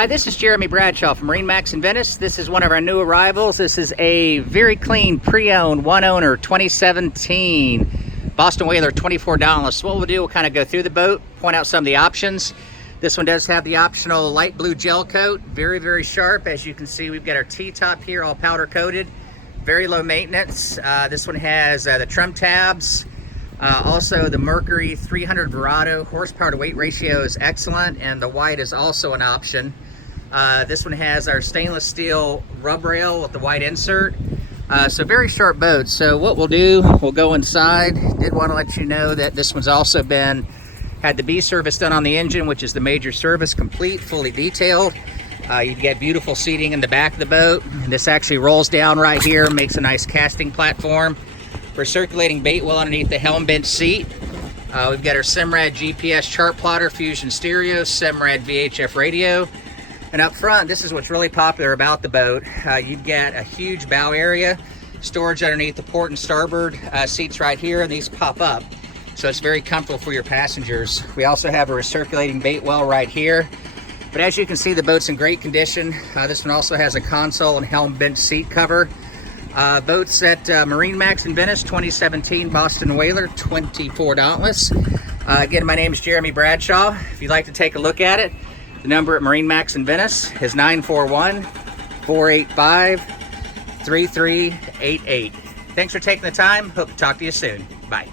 Hi, this is Jeremy Bradshaw from MarineMax in Venice. This is one of our new arrivals. This is a very clean pre-owned one owner 2017 Boston Whaler 24 Dauntless. What we'll do, we'll kind of go through the boat, point out some of the options. This one does have the optional light blue gel coat, very sharp. As you can see, we've got our T-top here all powder coated, very low maintenance. This one has the trim tabs. Also, the Mercury 300 Verado horsepower to weight ratio is excellent, and the white is also an option. This one has our stainless steel rub rail with the white insert. So very sharp boat. So what we'll do, we'll go inside. Did want to let you know that this one's also had the B service done on the engine, which is the major service, complete, fully detailed. You get beautiful seating in the back of the boat. And this actually rolls down right here, makes a nice casting platform for circulating bait well underneath the helm bench seat. We've got our Simrad GPS chart plotter, Fusion stereo, Simrad VHF radio. And up front, this is what's really popular about the boat. You've got a huge bow area, storage underneath the port and starboard seats right here, and these pop up. So it's very comfortable for your passengers. We also have a recirculating bait well right here. But as you can see, the boat's in great condition. This one also has a console and helm bench seat cover. Boats at MarineMax in Venice, 2017 Boston Whaler 24 Dauntless. Again, my name is Jeremy Bradshaw. If you'd like to take a look at it, the number at MarineMax in Venice is 941-485-3388. Thanks for taking the time. Hope to talk to you soon. Bye.